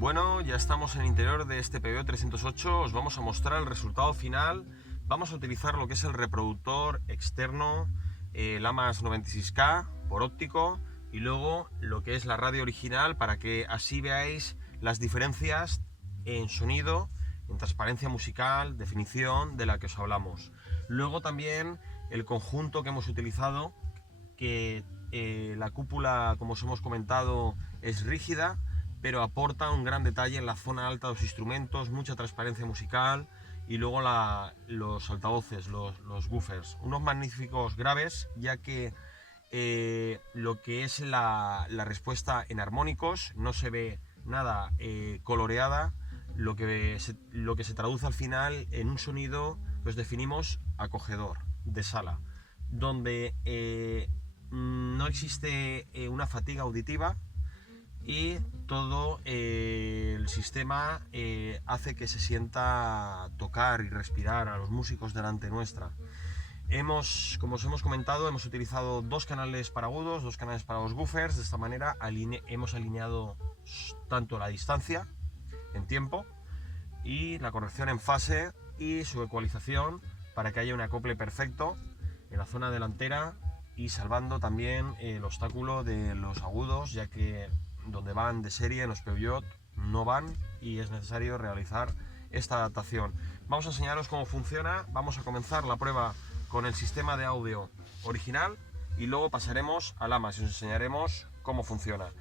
Bueno, ya estamos en el interior de este PBO 308, os vamos a mostrar el resultado final. Vamos a utilizar lo que es el reproductor externo, Lamas 96K por óptico, y luego lo que es la radio original, para que así veáis las diferencias en sonido, en transparencia musical, definición, de la que os hablamos. Luego también el conjunto que hemos utilizado, que la cúpula, como os hemos comentado, es rígida, pero aporta un gran detalle en la zona alta de los instrumentos, mucha transparencia musical, y luego los altavoces, los woofers, unos magníficos graves, ya que lo que es la respuesta en armónicos no se ve nada coloreada, lo que se traduce al final en un sonido que os definimos acogedor, de sala, donde no existe una fatiga auditiva, y todo el sistema hace que se sienta tocar y respirar a los músicos delante nuestra. Como os hemos comentado, hemos utilizado dos canales para agudos, dos canales para los woofers. De esta manera hemos alineado tanto la distancia en tiempo y la corrección en fase y su ecualización, para que haya un acople perfecto en la zona delantera, y salvando también el obstáculo de los agudos, ya que donde van de serie en los Peugeot no van, y es necesario realizar esta adaptación. Vamos a enseñaros cómo funciona. Vamos a comenzar la prueba con el sistema de audio original y luego pasaremos a Lamas y os enseñaremos cómo funciona.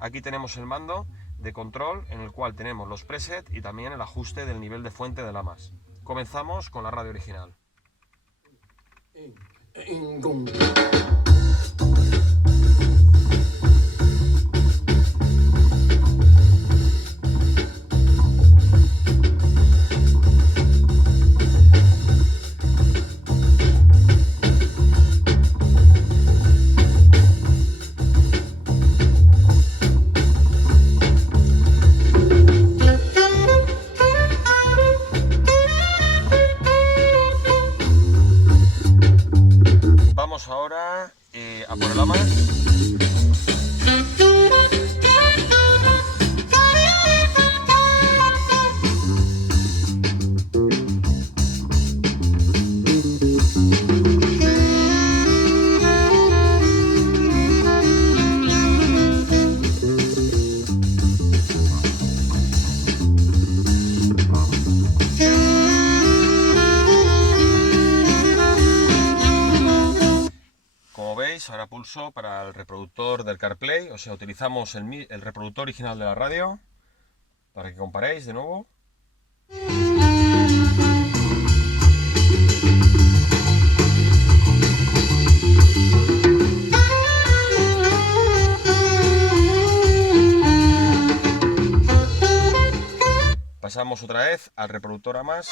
Aquí tenemos el mando de control, en el cual tenemos los presets y también el ajuste del nivel de fuente de Lamas. Comenzamos con la radio original. Vamos ahora a por el Lamas. Como veis, ahora pulso para el reproductor del CarPlay, o sea, utilizamos el reproductor original de la radio, para que comparéis de nuevo. Pasamos otra vez al reproductor a más.